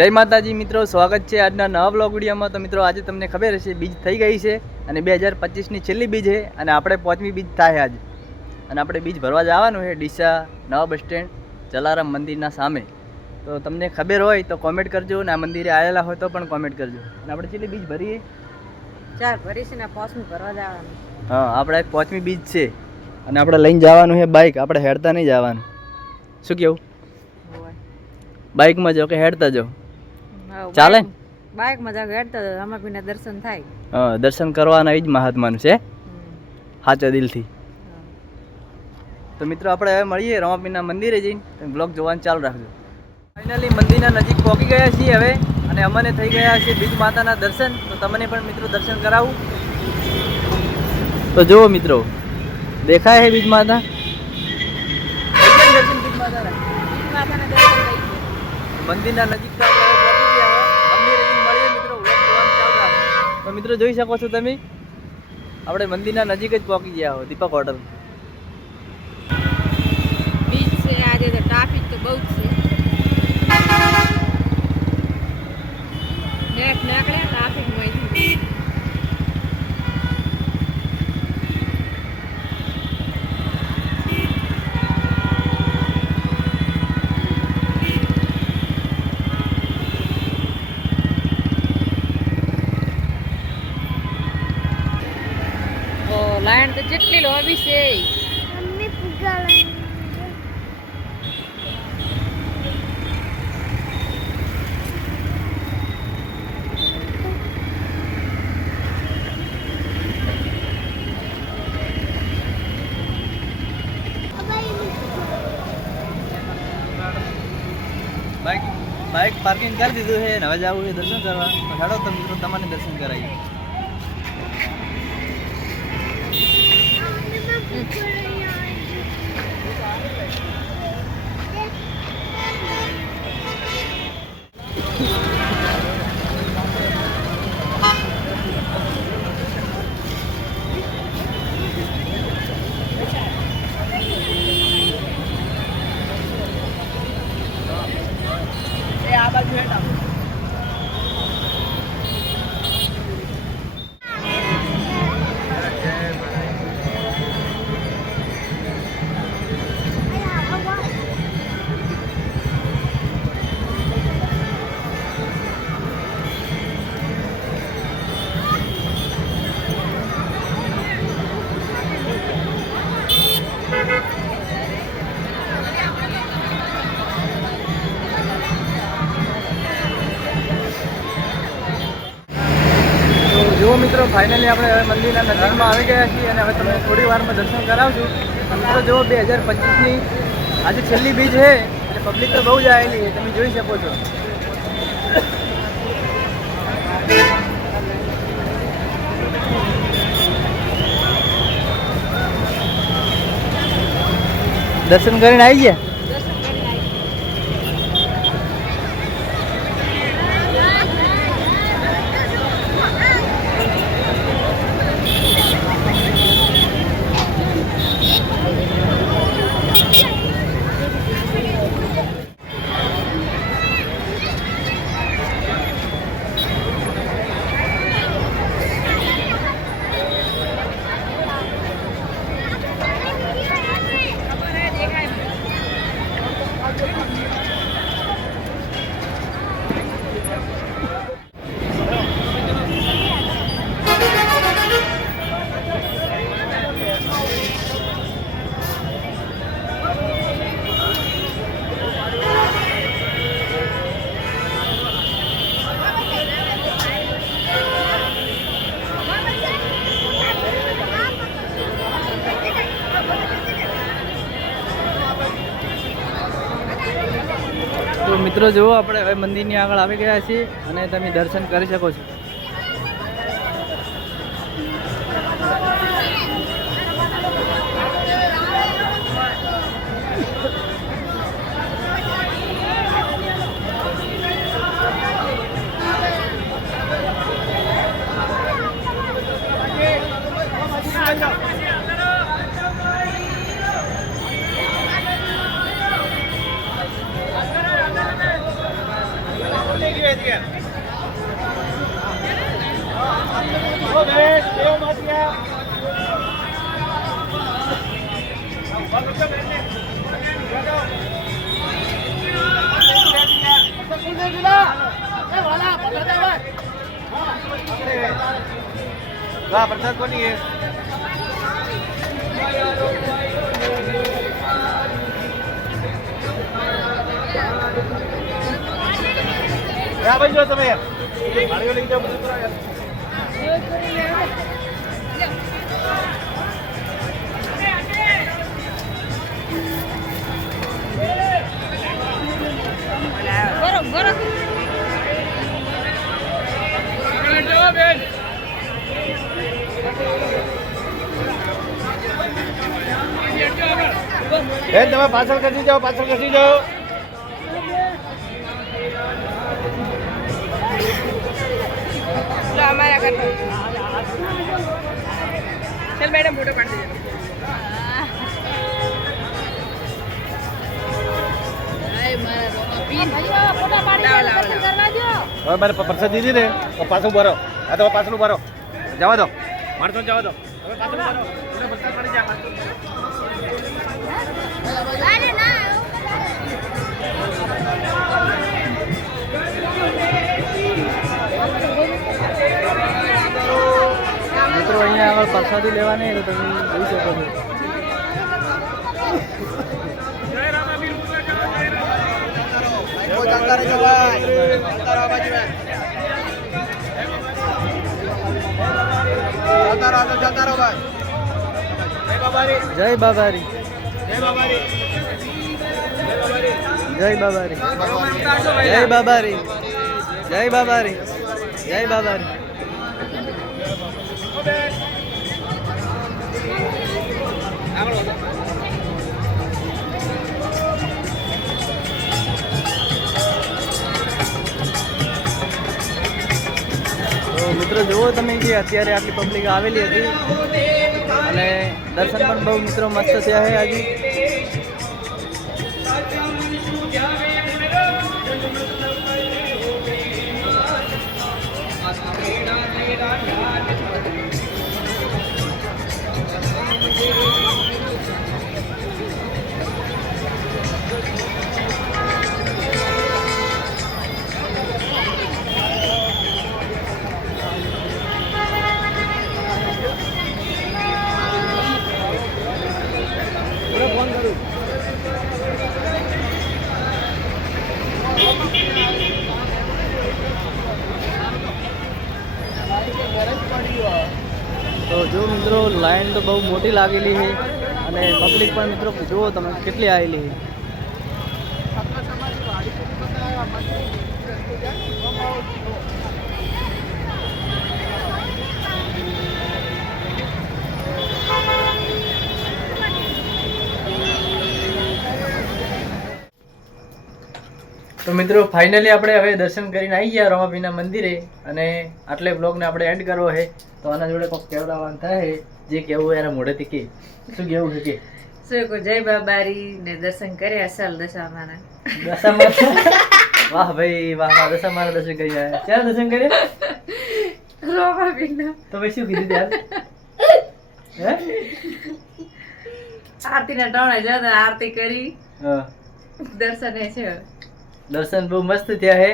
જય માતાજી મિત્રો સ્વાગત છે આજના નવા બ્લોગ વિડીયોમાં. તો મિત્રો આજે તમને ખબર હશે બીજ થઈ ગઈ છે અને બે હજાર પચીસની છેલ્લી બીજ છે અને આપણે પાંચમી બીજ થાય આજ. અને આપણે બીજ ભરવા જવાનું છે ડીસા નવા બસ સ્ટેન્ડ જલારામ મંદિરના સામે. તો તમને ખબર હોય તો કોમેન્ટ કરજો અને આ મંદિરે આવેલા હોય તો પણ કોમેન્ટ કરજો. અને આપણે છેલ્લી બીજ ભરીએ. ચાર ભરીશ ને પાંચમી ભરવા જવાનું. હા આપણે પાંચમી બીજ છે. અને આપણે લઈને જવાનું છે બાઇક આપણે હેડતા નહીં જવાનું. શું કેવું? બાઇકમાં જાઓ કે હેડતા જાઓ ચાલે? બાઈક- બાઈકમાં જાગ હેડતા રમાપીને દર્શન થાય. દર્શન કરવાના એ જ મહાત્માનું છે. સાચા દિલથી. તો મિત્રો આપણે હવે મળીએ રમાપીના મંદિરે જઈને. તમે બ્લોગ જોવાનું ચાલુ રાખજો. ફાઇનલી મંદિરના નજીક પહોંચી ગયા છીએ હવે અને અમને થઈ ગયા છે બીજ માતાના દર્શન. તો તમને પણ મિત્રો દર્શન કરાવું. તો જુઓ મિત્રો દેખાય છે બીજ માતા? મંદિરના ગયા ને દર્શન બીજ માતાના? માતાના દર્શન થઈ ગયા. મંદિરના નજીક તો આપણે હવે પહોંચી ગયા હવે. મંદિરે જઈને મળીએ મિત્રો બ્લોગ જોવાનું ચાલુ રાખો તો મિત્રો જોઈ શકો છો તમે. આપણે મંદિરના નજીક જ પહોંચી ગયા હો, દીપક હોટલ. બીચ છે, આજે તો ટ્રાફિક તો બહુ જ છે. નેટ નીકળ્યા લાઈન તો જેટલી લોબી છે બાઇક બાઇક પાર્કિંગ કરી દીધું છે ને હવે જવું છે દર્શન કરવા તો હેડો તો મિત્રો તમને દર્શન કરાવીએ આ ફાઇનલી આપણે હવે મંદિરના નજીકમાં આવી ગયા છીએ અને હવે તમને થોડી વારમાં દર્શન કરાવશું. મિત્રો જુઓ, બે હજાર પચીસની આજે છેલ્લી બીજ છે. એટલે પબ્લિક તો બહુ જ આવેલી છે. તમે જોઈ શકો છો. દર્શન કરીને આવી ગયા? મિત્રો, જુઓ આપણે હવે મંદિરની આગળ આવી ગયા છીએ અને તમે દર્શન કરી શકો છો. Thank વાહ પ્રસાદ કોની હે હા ભાઈ જો તમે ગાડીઓ લઈ જાઓ. બધું બેન તમે પાછળ ખસી જાઓ પાછળ ખસી જાઓ લો અમારા કરતા ચલ મેડમ ફોટો પાડી દેજો લાવો, લાવો, લાવો. હવે મારે પ- પ્રસાદ દીધી ને તો પાછું ભરો આ તો પાછળ ભરો જવા દો. માણસો જવા દો. મિત્રો અહીંયા આગળ પ્રસાદી લેવાની તો તમે જોઈ શકો છો. જય બાબારી જય બાબારી જય બાબારી જય બાબારી જય બાબારી તો જુઓ તમે કે અત્યારે આટલી પબ્લિક આવેલી હતી. અને દર્શન પણ બહુ મિત્રો મસ્ત થયા છે આજે. મિત્રો લાઈન તો બહુ મોટી લાગેલી છે અને પબ્લિક પણ મિત્રો, જુઓ તમે કેટલી આવેલી છે. તો મિત્રો ફાઇનલી આપણે હવે દર્શન કરીને આવી ગયા રમાભીના મંદિરે અને આટલે બ્લોગને આપણે એન્ડ કરવો છે તો આના જોડે કોઈક કહેવડાવવાનું થાય જે કહેવું એના મોઢેથી કે. શું કહેવું છે કે? શું જય બાબારી ને દર્શન કર્યા સાલ દશામાના. દશામાં વાહ ભાઈ વાહ વાહ દશામાના દર્શન કરી આવ્યા ક્યારે દર્શન કર્યા? રમાભીના. તો ભાઈ શું કીધું ત્યાં? આરતી ના ટાણે જતા આરતી કરી. દર્શન દર્શને છે. દર્શન બહુ મસ્ત થયા હે.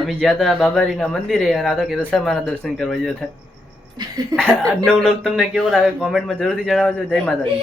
અમે જ્યાં હતા બાબારીના મંદિરે અને આ તો કે દશામાના દર્શન કરવા જતા નવ વ્લોગ તમને કેવો લાગે? કોમેન્ટમાં જરૂરથી જણાવજો. જય માતાજી.